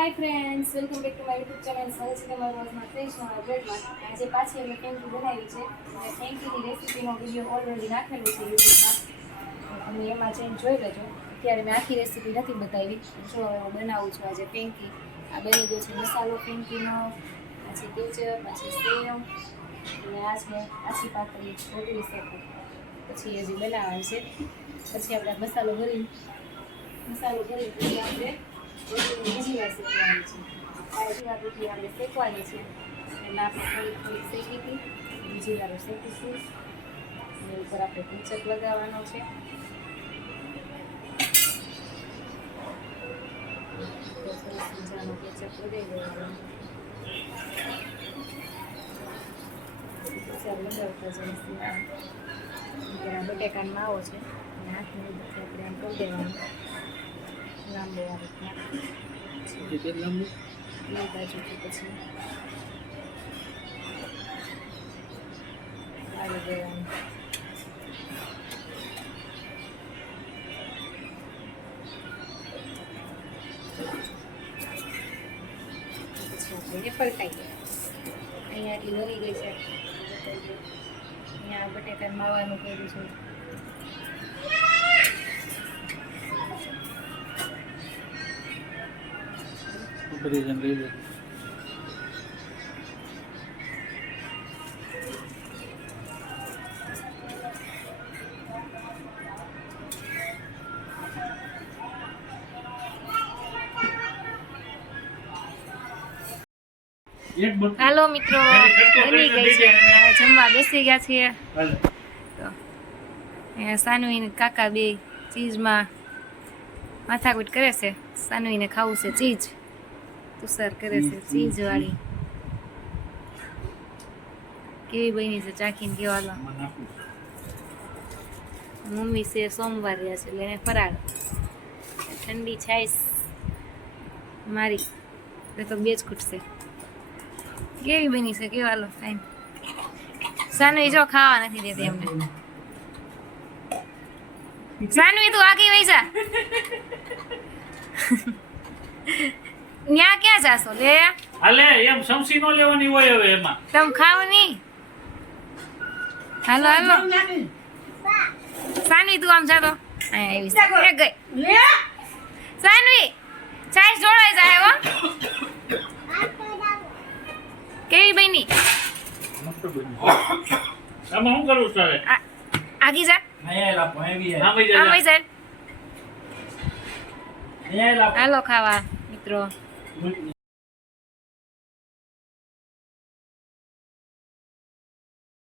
Hi friends, welcome back to my YouTube channel. હવે છે તમારું રોજમાં ફ્રેશમાં બ્રેડમાં. આજે પાછી અમે ફેંકી બનાવી છે અને ફેંકીની રેસીપીનો વિડીયો ઓલરેડી નાખેલો છે યુટ્યુબમાં. તમે એમાં જઈને જોઈ લેજો. અત્યારે મેં આખી રેસીપી નથી બતાવી. જો હું બનાવું છું આજે ફેંકી. આ બની ગયો છે મસાલો ફેંકીનો, પછી કેચપ, પછી સેવ અને આ છે આછી પાતળી રોટલી શેકું. પછી હજી બનાવવાનું છે. પછી આપણે મસાલો ભરી પછી આપણે બીજી વાર શેકવાની છે. બીજી વાર રોટલી આપણે શેકવાની છે. એટલે આપણે થોડીક શેકી હતી, બીજી વાર શેકીશું. એની ઉપર આપણે કેચપ લગાવવાનો છે. તો સરસ મજાનો કેચપ લગાવી દેવાનો. કેચપ લગાવતા જઈશું. બટેકાનો માવો છે અને હાથની પછી આપણે આમ કરી દેવાનું લાંબો આ રીતના. એ બાજુથી પછી આવી દેવાનું. પછી આપણે એ પલટાઈ દઈએ. અહીંયા એટલી વળી ગઈ છે. અહીંયા બટેકા માવાનું કર્યું છે. હાલો મિત્રો, બની ગઈ છે. જમવા બેસી ગયા છીએ. સાનવીને કાકા બે ચીઝમાં માથાકૂટ કરે છે. સાનવીને ખાવું છે ચીઝ. તુષાર કરે છે ચીઝ વાળી. કેવી બની છે ચાખીને કેવાલો. મમ્મી છે સોમવાર રહ્યા છે એટલે એને ફરાળ ઠંડી છાઈશ મારી તો બે જ ખૂટશે. કેવી બની છે કેવાલો ફાઈન. સાનવી જો ખાવા નથી દેતી એમને. સાનવી તું આગી વઈ જા. ન્યા ક્યાં જાશો લે? હાલે એમ સમસી નો લેવાની હોય હવે એમાં. તમ ખાવ ની. હાલો હાલો. સાનવી તું આમ જા તો. અહીંયા આવી છે. એ ગઈ. લે. સાનવી ચાઈસ જોડાઈ જાય હો. કેવી બની? મસ્ત બની. આમાં શું કરું તારે? આગી જા. અહીંયા લાપો આવી જાય. આમ વઈ જા. અહીંયા લાપો. હાલો ખાવા મિત્રો.